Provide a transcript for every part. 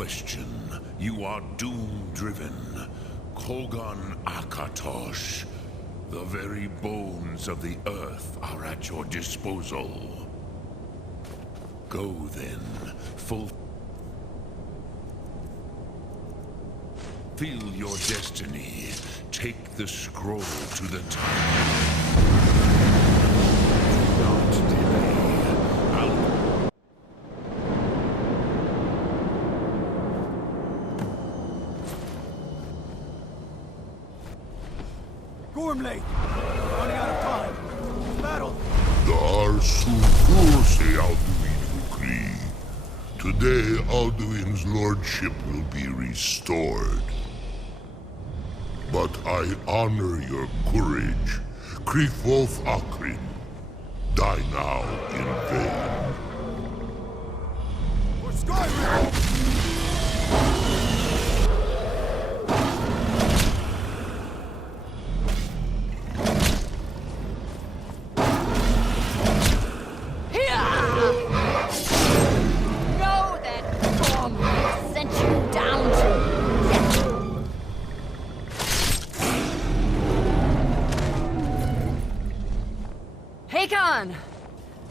question. You are doom-driven. Kogan Akatosh. The very bones of the earth are at your disposal. Go then, fulfill your destiny. Take the scroll to the time. Do not delay. Gormley! Running out of time. Battle! Alduin Ukri. Today, Alduin's lordship will be restored. But I honor your courage. Kriegwolf Akrin. Die now in vain. For Skyrim!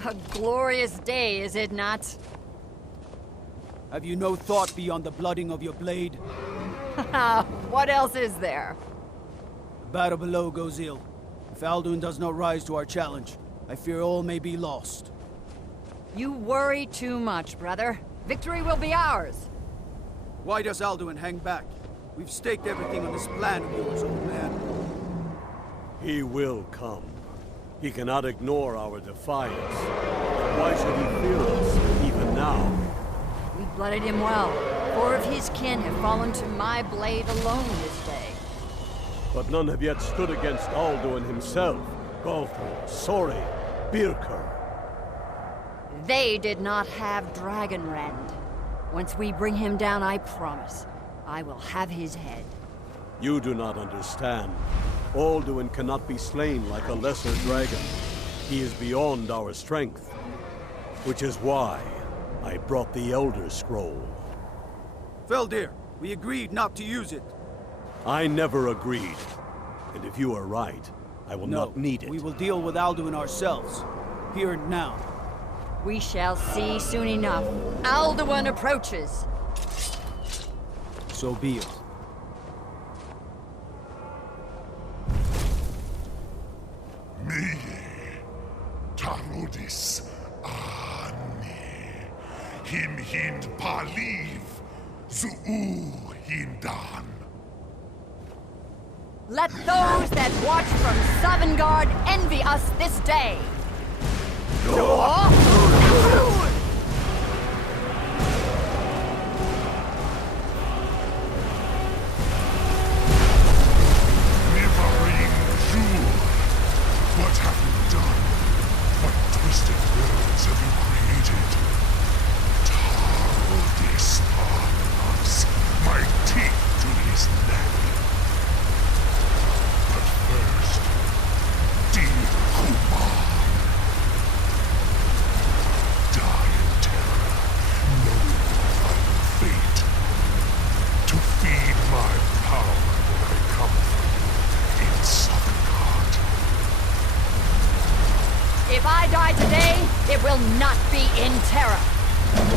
A glorious day, is it not? Have you no thought beyond the blooding of your blade? What else is there? The battle below goes ill. If Alduin does not rise to our challenge, I fear all may be lost. You worry too much, brother. Victory will be ours. Why does Alduin hang back? We've staked everything on this plan of yours, old man. He will come. He cannot ignore our defiance. Why should he fear us, even now? We blooded him well. 4 of his kin have fallen to my blade alone this day. But none have yet stood against Alduin himself. Galthor, Sori, Birker. They did not have Dragonrend. Once we bring him down, I promise, I will have his head. You do not understand. Alduin cannot be slain like a lesser dragon. He is beyond our strength. Which is why I brought the Elder Scroll. Feldir, we agreed not to use it. I never agreed. And if you are right, I will not need it. We will deal with Alduin ourselves. Here and now. We shall see soon enough. Alduin approaches. So be it. Tarodis Ani. Him hind paliv. Zuu hindan. Let those that watch from Sovngarde envy us this day. Nivering Jur. What have you done? What twisted worlds have you created? Tarodis us, my teeth to his neck. But first, dear Kumar, die in terror, knowing your final fate. To feed my power when I come for you in Sovngarde. If I die today, it will not be in terror.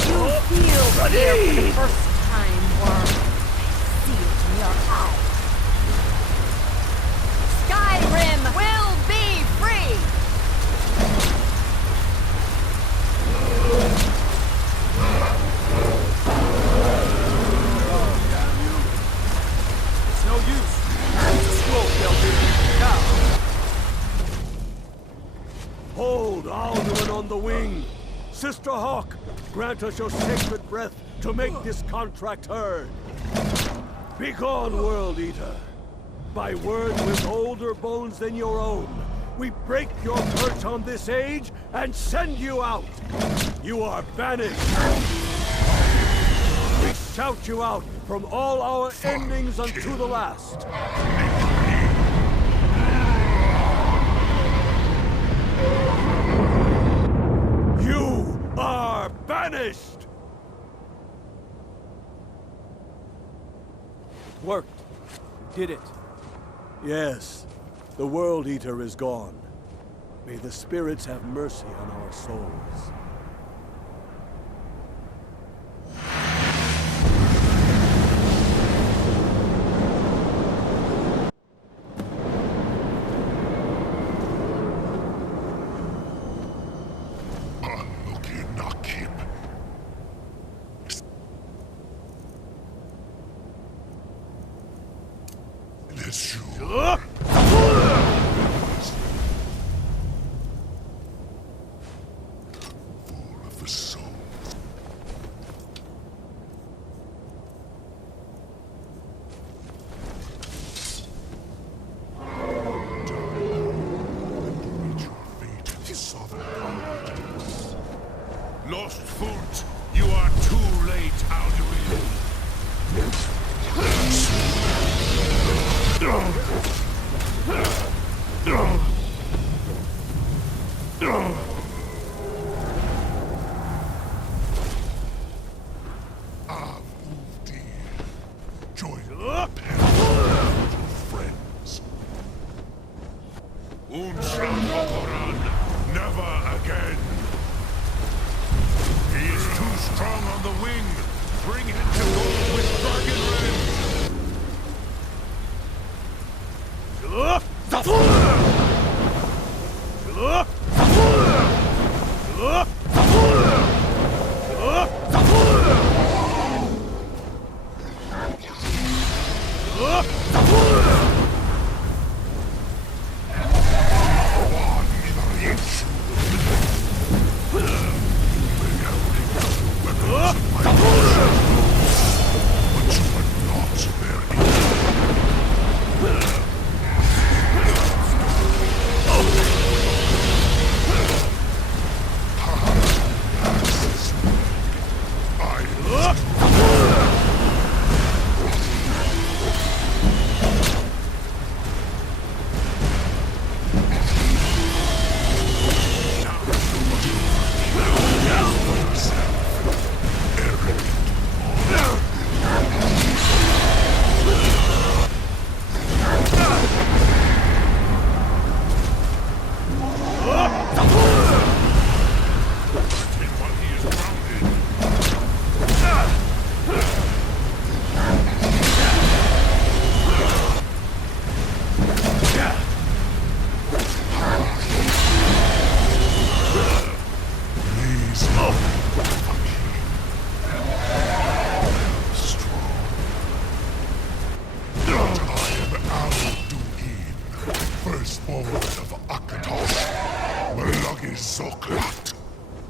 You feel fear for the first time, Worm. I see it in your eyes. Skyrim will be free! It's no use. It's a scroll, Feldir. Now! Hold Alduin on the wing! Sister Hawk, grant us your sacred breath to make this contract heard. Begone, World Eater. By words with older bones than your own, we break your perch on this age and send you out. You are banished. We shout you out from all our endings unto the last. You are banished! worked. You did it. Yes, the World Eater is gone. May the spirits have mercy on our souls. Lost foot, you are too late, Alduin. Join up and friends. Unshakoran, never again. He is too strong on the wing. Bring him to war with Dragon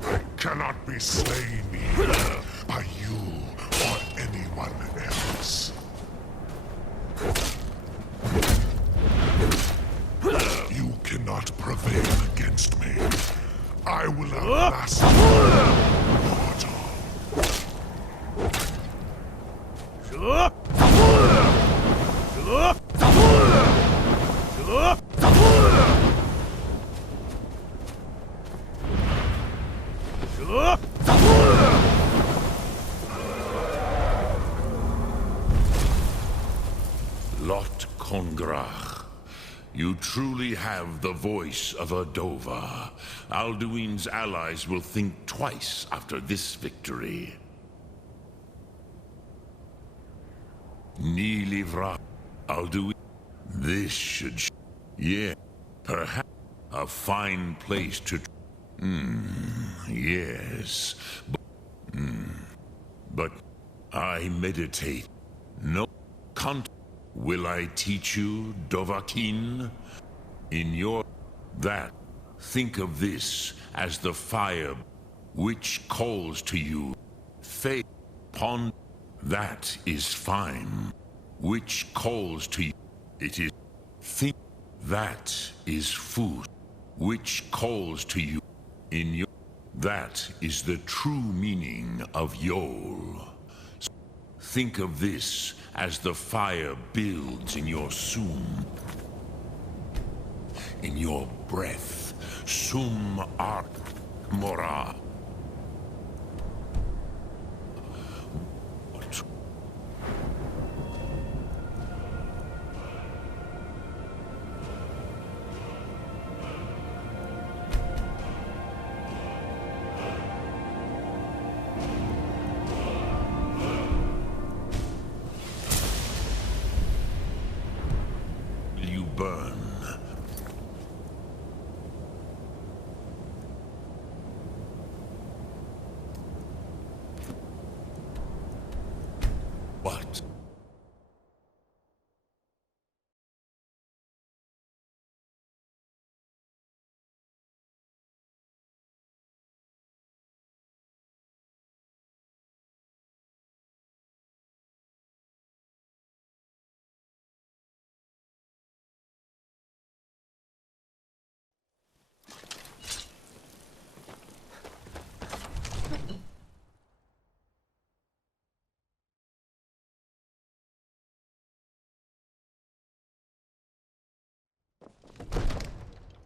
I cannot be slain here by you or anyone else. You cannot prevail against me. I will outlast you, mortal. Lot Kongrach. You truly have the voice of a Dova. Alduin's allies will think twice after this victory. Ni livra, Alduin. This should... Yeah, perhaps a fine place to... yes. But I meditate. No content. Will I teach you, Dovahkiin? In your... that, think of this as the fire which calls to you. Faith upon that is fine. Which calls to you. It is... think that is food. Which calls to you. In your... that is the true meaning of Yol. Think of this as the fire builds in your sum. In your breath. Sum art mora. What?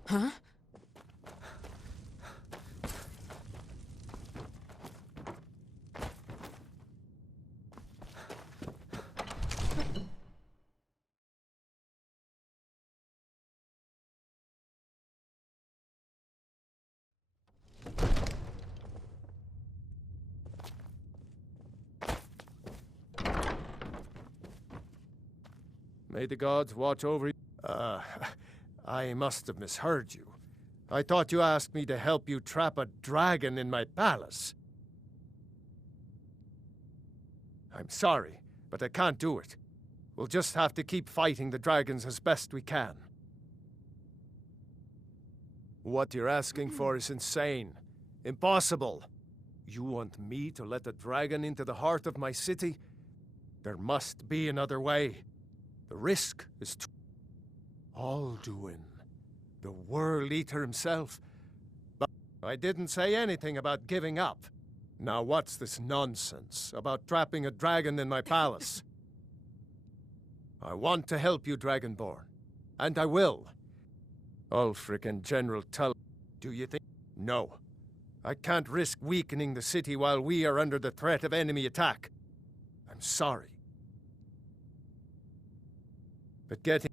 Huh? May the gods watch over you. I must have misheard you. I thought you asked me to help you trap a dragon in my palace. I'm sorry, but I can't do it. We'll just have to keep fighting the dragons as best we can. What you're asking for is insane. Impossible. You want me to let a dragon into the heart of my city? There must be another way. The risk is too... Alduin, the World Eater himself. But I didn't say anything about giving up. Now what's this nonsense about trapping a dragon in my palace? I want to help you, Dragonborn. And I will. Ulfric and General Tull... Do you think... No. I can't risk weakening the city while we are under the threat of enemy attack. I'm sorry. But getting...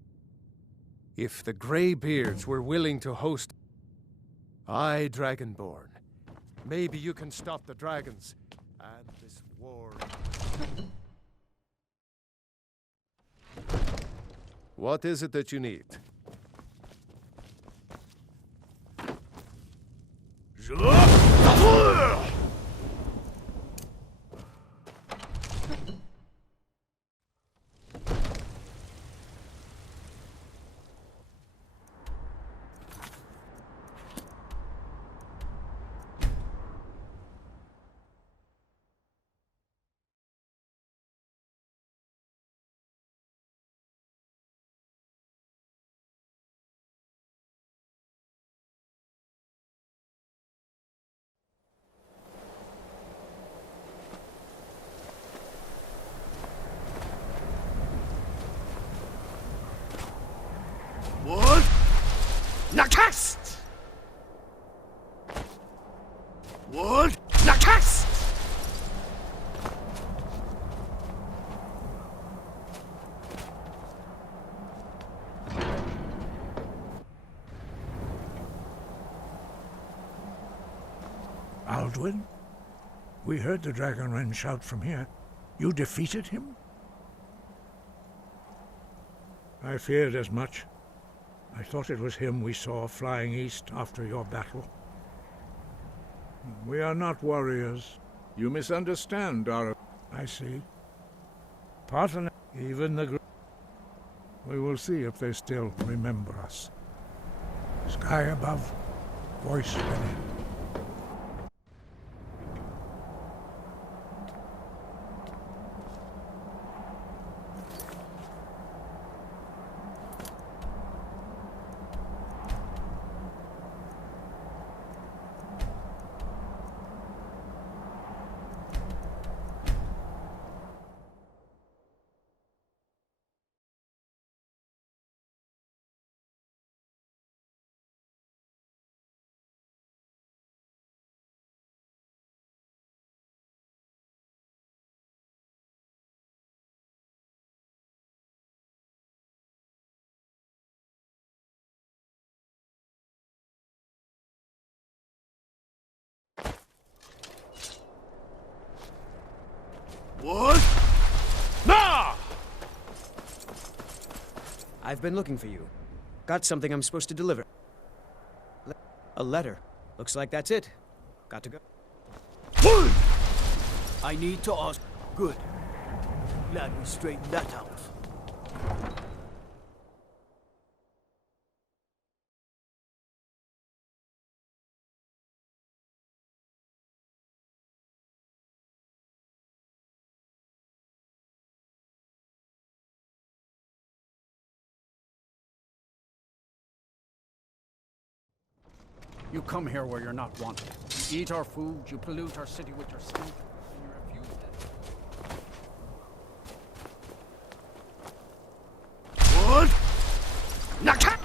If the Greybeards were willing to host... I, Dragonborn. Maybe you can stop the dragons and this war. What is it that you need? What? Nakast! What? Nakast! Alduin? We heard the Dragonren shout from here. You defeated him? I feared as much. I thought it was him we saw flying east after your battle. We are not warriors. You misunderstand our... I see. Pardon, even the... We will see if they still remember us. Sky above, voice within. What? Nah! I've been looking for you. Got something I'm supposed to deliver. A letter. Looks like that's it. Got to go. What? I need to ask. Good. Glad we straightened that out. You come here where you're not wanted. You eat our food, you pollute our city with your stink, and you refuse it. What? Naka!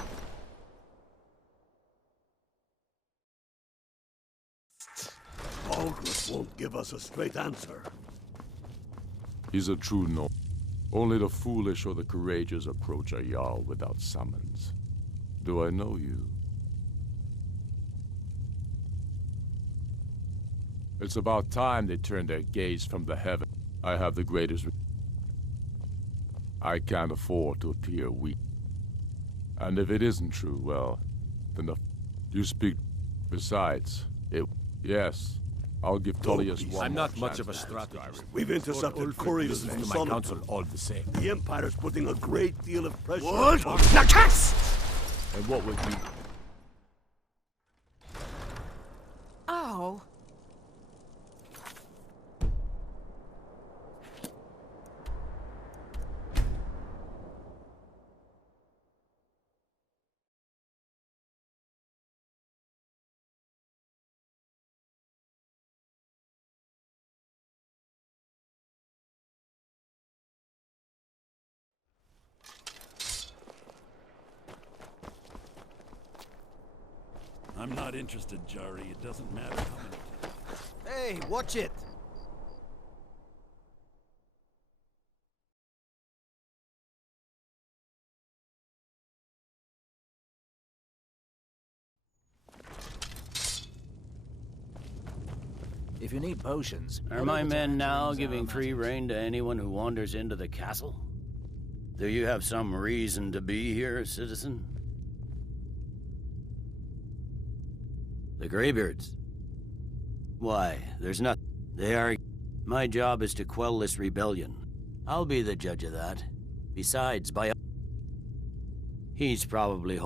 Aldrich won't give us a straight answer. He's a true no. Only the foolish or the courageous approach a Jarl without summons. Do I know you? It's about time they turned their gaze from the heaven. I have the greatest... I can't afford to appear weak. And if it isn't true, well, then you speak... Besides, yes, I'll give Tullius one. I'm not much of a strategist. We've intercepted couriers from my Solomon. council all the same. The Empire's putting a great deal of pressure What? on... And what would you... Oh. I'm not interested, Jari. It doesn't matter how many... Hey, watch it! If you need potions... Are my men now giving free rein to anyone who wanders into the castle? Do you have some reason to be here, citizen? The Greybeards? Why, there's not... They are... My job is to quell this rebellion. I'll be the judge of that. Besides, He's probably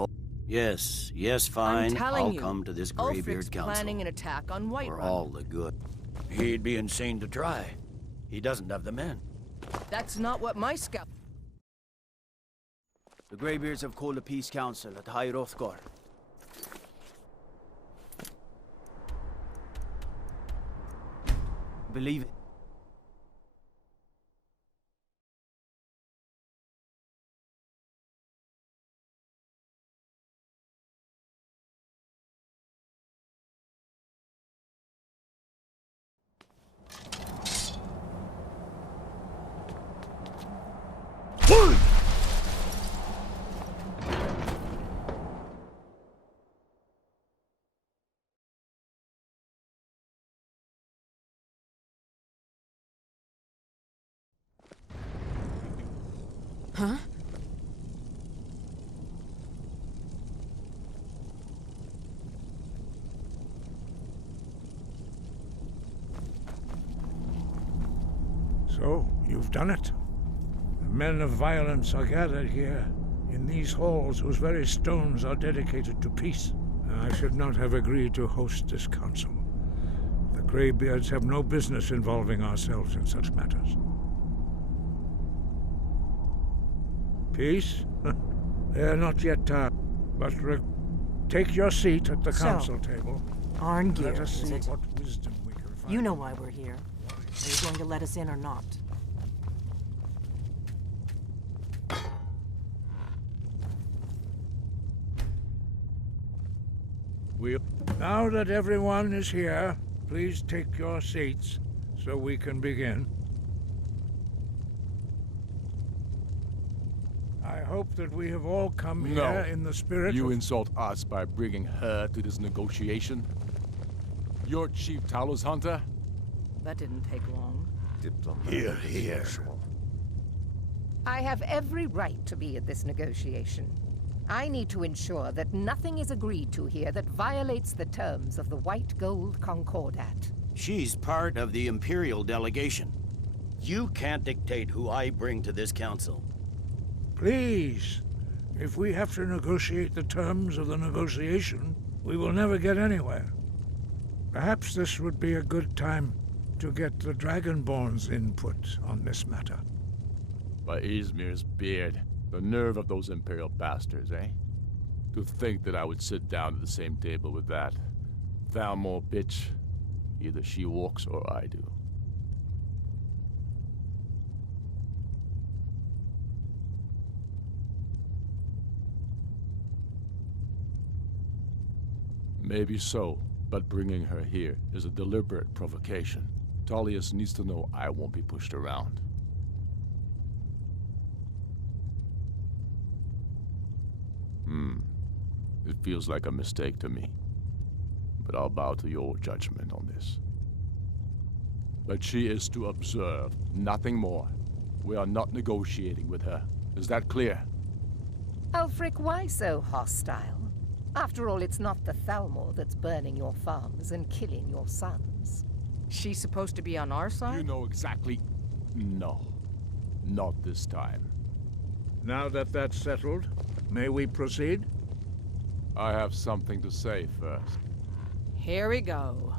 Yes, fine. I'll come to this Greybeard Council. Planning an attack on Whiterun. For all the good. He'd be insane to try. He doesn't have the men. That's not what my scout... The Greybeards have called a peace council at High Hrothgar. Believe it. Huh? So, you've done it. The men of violence are gathered here, in these halls whose very stones are dedicated to peace. I should not have agreed to host this council. The Greybeards have no business involving ourselves in such matters. Peace? They're not yet tired, but take your seat at the council table. Arngeir, Let us is see it? what wisdom we can find. You know why we're here. Are you going to let us in or not? Now that everyone is here, please take your seats so we can begin. I hope that we have all come here in the spirit You of... insult us by bringing her to this negotiation? You're Chief Talos Hunter? That didn't take long. Here, here. I have every right to be at this negotiation. I need to ensure that nothing is agreed to here that violates the terms of the White Gold Concordat. She's part of the Imperial delegation. You can't dictate who I bring to this council. Please, if we have to negotiate the terms of the negotiation, we will never get anywhere. Perhaps this would be a good time to get the Dragonborn's input on this matter. By Izmir's beard, the nerve of those Imperial bastards, eh? To think that I would sit down at the same table with that Thalmor bitch. Either she walks or I do. Maybe so, but bringing her here is a deliberate provocation. Tullius needs to know I won't be pushed around. It feels like a mistake to me. But I'll bow to your judgment on this. But she is to observe, nothing more. We are not negotiating with her. Is that clear? Ulfric, why so hostile? After all, it's not the Thalmor that's burning your farms and killing your sons. She's supposed to be on our side? You know exactly... No. Not this time. Now that that's settled, may we proceed? I have something to say first. Here we go.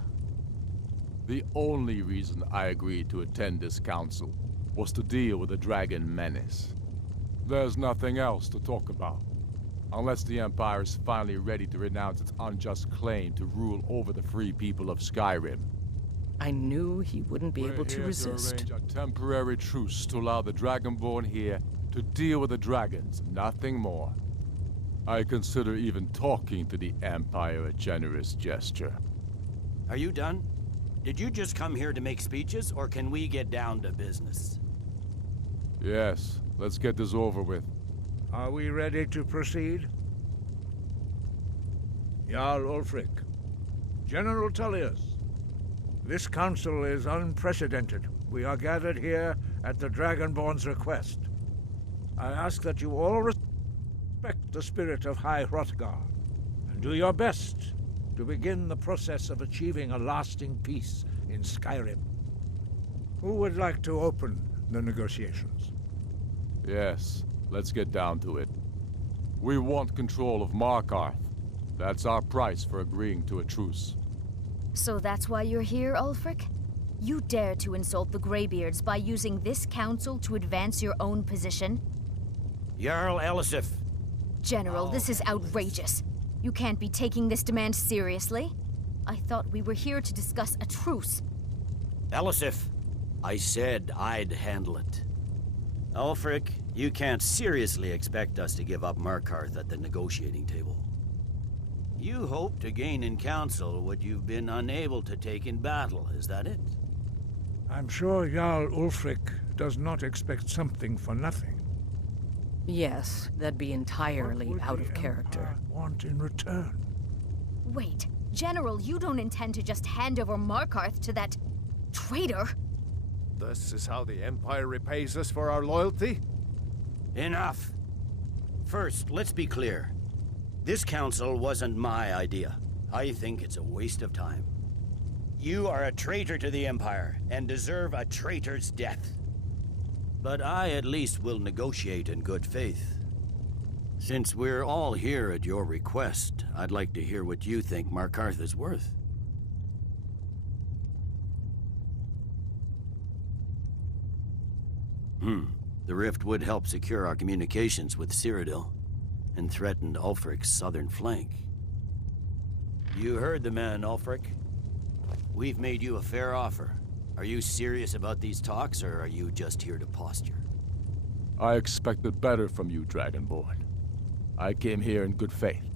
The only reason I agreed to attend this council was to deal with the dragon menace. There's nothing else to talk about. Unless the Empire is finally ready to renounce its unjust claim to rule over the free people of Skyrim. I knew he wouldn't be able to resist. We're here to arrange a temporary truce to allow the Dragonborn here to deal with the dragons, nothing more. I consider even talking to the Empire a generous gesture. Are you done? Did you just come here to make speeches, or can we get down to business? Yes, let's get this over with. Are we ready to proceed? Jarl Ulfric, General Tullius, this council is unprecedented. We are gathered here at the Dragonborn's request. I ask that you all respect the spirit of High Hrothgar, and do your best to begin the process of achieving a lasting peace in Skyrim. Who would like to open the negotiations? Yes, let's get down to it. We want control of Markarth. That's our price for agreeing to a truce. So that's why you're here, Ulfric? You dare to insult the Greybeards by using this council to advance your own position? Jarl Elisif. General, this is outrageous. You can't be taking this demand seriously. I thought we were here to discuss a truce. Elisif, I said I'd handle it. Ulfric, you can't seriously expect us to give up Markarth at the negotiating table. You hope to gain in council what you've been unable to take in battle, is that it? I'm sure Jarl Ulfric does not expect something for nothing. Yes, that'd be entirely out of character. Want in return? Wait, General, you don't intend to just hand over Markarth to that traitor? This is how the Empire repays us for our loyalty? Enough! First, let's be clear. This council wasn't my idea. I think it's a waste of time. You are a traitor to the Empire, and deserve a traitor's death. But I at least will negotiate in good faith. Since we're all here at your request, I'd like to hear what you think Markarth is worth. The rift would help secure our communications with Cyrodiil, and threatened Ulfric's southern flank. You heard the man, Ulfric. We've made you a fair offer. Are you serious about these talks, or are you just here to posture? I expected better from you, Dragonborn. I came here in good faith,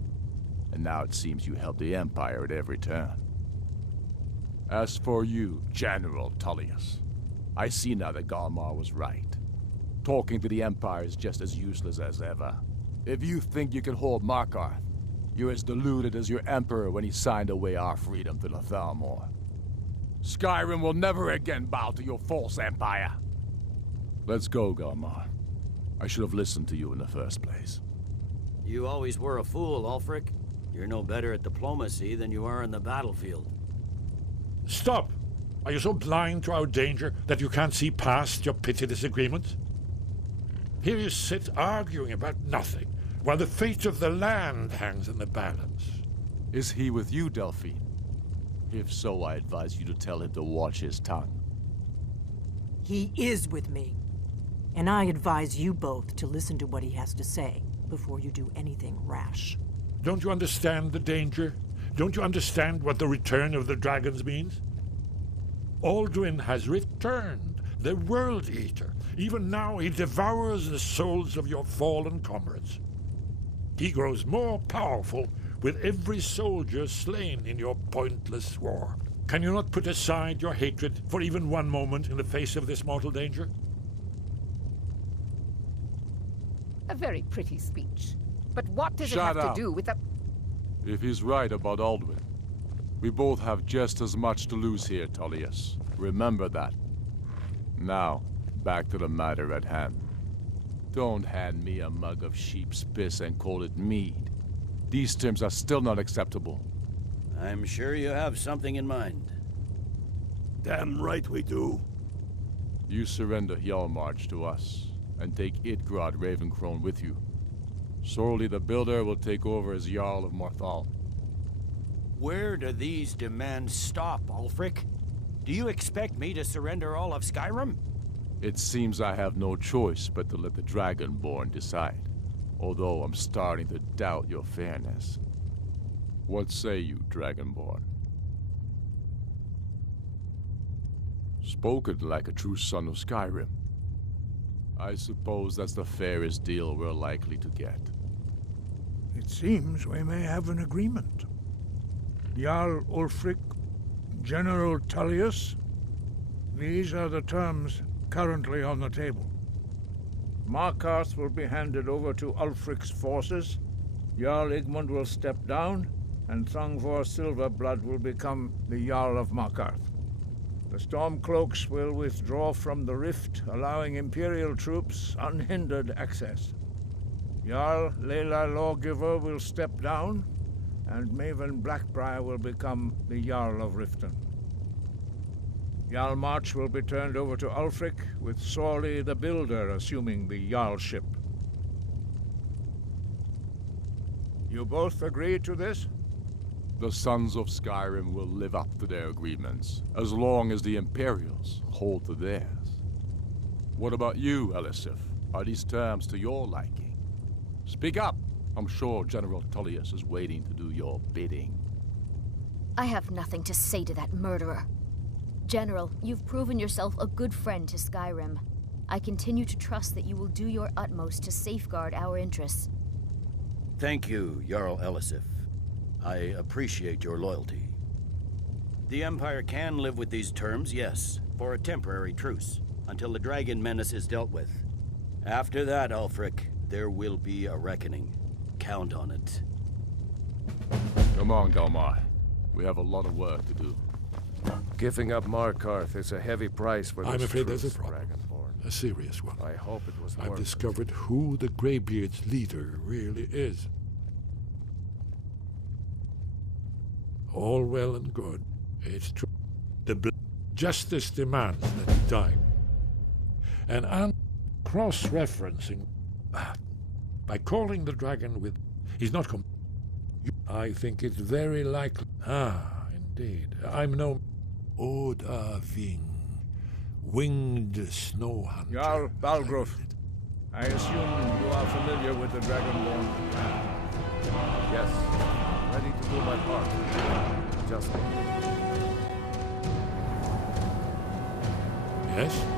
and now it seems you help the Empire at every turn. As for you, General Tullius, I see now that Galmar was right. Talking to the Empire is just as useless as ever. If you think you can hold Markarth, you're as deluded as your Emperor when he signed away our freedom to the Thalmor. Skyrim will never again bow to your false empire. Let's go, Galmar. I should have listened to you in the first place. You always were a fool, Ulfric. You're no better at diplomacy than you are in the battlefield. Stop! Are you so blind to our danger that you can't see past your petty disagreements? Here you sit arguing about nothing, while the fate of the land hangs in the balance. Is he with you, Delphine? If so, I advise you to tell him to watch his tongue. He is with me. And I advise you both to listen to what he has to say before you do anything rash. Don't you understand the danger? Don't you understand what the return of the dragons means? Alduin has returned, the World Eater. Even now he devours the souls of your fallen comrades. He grows more powerful with every soldier slain in your pointless war. Can you not put aside your hatred for even one moment in the face of this mortal danger? A very pretty speech. But what does it have to do with the... If he's right about Alduin, we both have just as much to lose here, Tullius. Remember that. Now, back to the matter at hand. Don't hand me a mug of sheep's piss and call it mead. These terms are still not acceptable. I'm sure you have something in mind. Damn right we do. You surrender Hjalmarch to us, and take Idgrod Ravencrone with you. Sorli the Builder will take over as Jarl of Morthal. Where do these demands stop, Ulfric? Do you expect me to surrender all of Skyrim? It seems I have no choice but to let the Dragonborn decide, although I'm starting to doubt your fairness. What say you, Dragonborn? Spoken like a true son of Skyrim. I suppose that's the fairest deal we're likely to get. It seems we may have an agreement. Jarl Ulfric, General Tullius, these are the terms currently on the table. Markarth will be handed over to Ulfric's forces, Jarl Igmund will step down, and Thongvor Silverblood will become the Jarl of Markarth. The Stormcloaks will withdraw from the Rift, allowing Imperial troops unhindered access. Jarl Leila Lawgiver will step down, and Maven Blackbriar will become the Jarl of Riften. Hjalmarch will be turned over to Ulfric, with Sorli the Builder assuming the Jarlship. You both agree to this? The Sons of Skyrim will live up to their agreements, as long as the Imperials hold to theirs. What about you, Elisif? Are these terms to your liking? Speak up! I'm sure General Tullius is waiting to do your bidding. I have nothing to say to that murderer. General, you've proven yourself a good friend to Skyrim. I continue to trust that you will do your utmost to safeguard our interests. Thank you, Jarl Elisif. I appreciate your loyalty. The Empire can live with these terms, yes, for a temporary truce, until the dragon menace is dealt with. After that, Ulfric, there will be a reckoning. Count on it. Come on, Galmar. We have a lot of work to do. Giving up Markarth is a heavy price for this I'm afraid truce, there's a problem. Dragonborn. A serious one. I hope it was I've worth it. discovered who the Greybeard's leader really is. All well and good. It's true. Justice demands that he die. And I'm cross-referencing by calling the dragon with... He's not I think it's very likely... Indeed. I'm no... Odahving, winged snow hunter. Jarl Balgruf, I assume you are familiar with the Dragonborn. Yes. Ready to do my part. Just... Yes?